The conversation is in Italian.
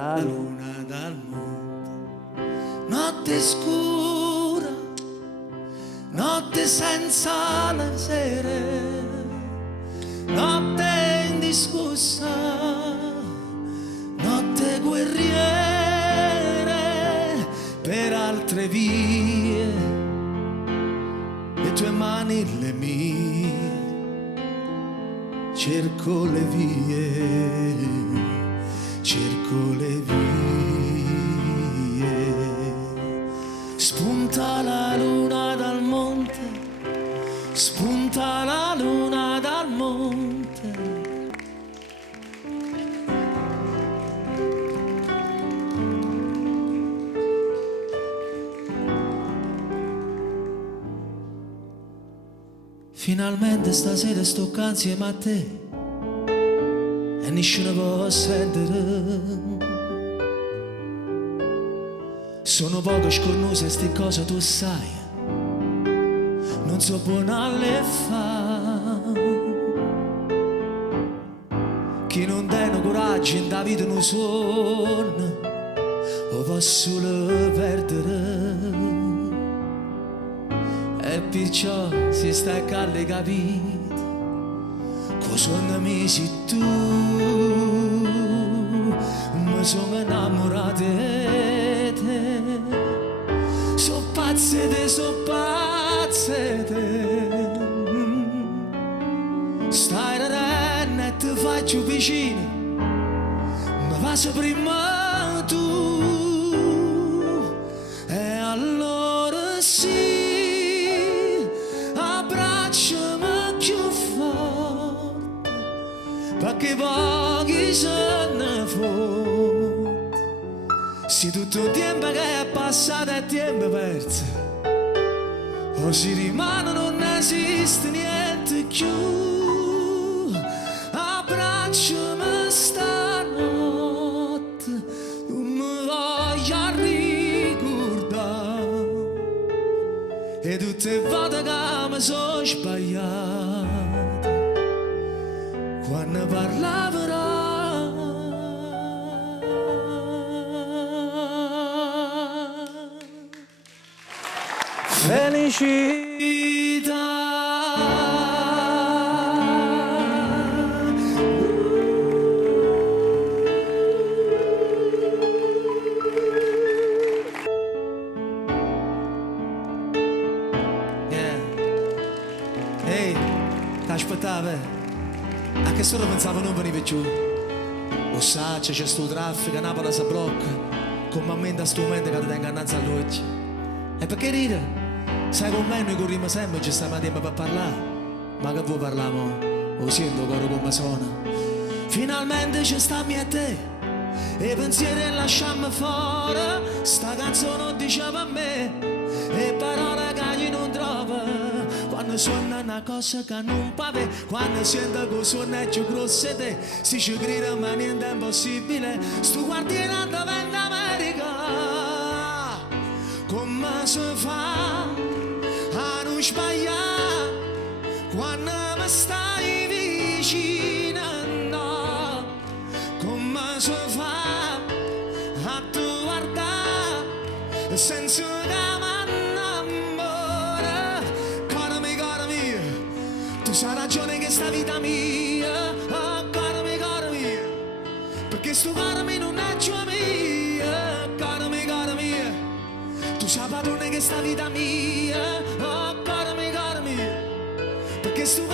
la luna dal monte. Notte scura, notte senza le sere, notte indiscussa, notte guerriere per altre vie, le tue mani le mie, cerco le vie, cerco le vie. Spunta la luna dal monte, spunta la luna dal monte. Finalmente stasera sto qua insieme a te e nessuno può sentire. Sono poco scornose ste cose, tu sai, non so buona le fa. Chi non tiene coraggio in da vita non suona, o va solo perdere. E perciò si sta calle capito, cosa mi sei tu, mi sono innamorato di te. So pazze te, so pazze te. Stai renna e ti faccio vicino, ma passa prima tu. E allora sì, abbracciami più forte, perché pochi se ne fotte. Se tutto il tempo che è passato è tempo perso, o si rimane non esiste niente più. Abbracciami stanotte, non mi voglio ricordare, e tutte le volte che mi sono sbagliato, quando parlavo. Felicità. Ehi, t'aspettavo? A che solo pensavo non venivi più? Lo sai, c'è sto traffico, a Napoli si blocca, come a me da sto momento che ti tengo innanzi all'occhio. E perché ride? Sai con me noi corriamo sempre e ci stiamo a tempo per parlare. Ma che vuoi parliamo? Lo sento coro come suona. Finalmente ci stiamo a te, e i pensieri lasciamo fuori. Sta canzone diceva a me, e parole che io non trovo. Quando suona una cosa che non pave, quando sento che suona è più grossa te, si ci crede ma niente è impossibile. Sto quartiere dove in America, come si fa a non sbagliare quando mi stai vicino? No, come si fa a tu guardare senza che mi innamora? Cara mia, tu sai ragione che sta vita mia, oh, cara mia, perché sto cara mia non è giù mia, cara mia. Tu sai padrone che sta vita mia, oh cara mia, perché sto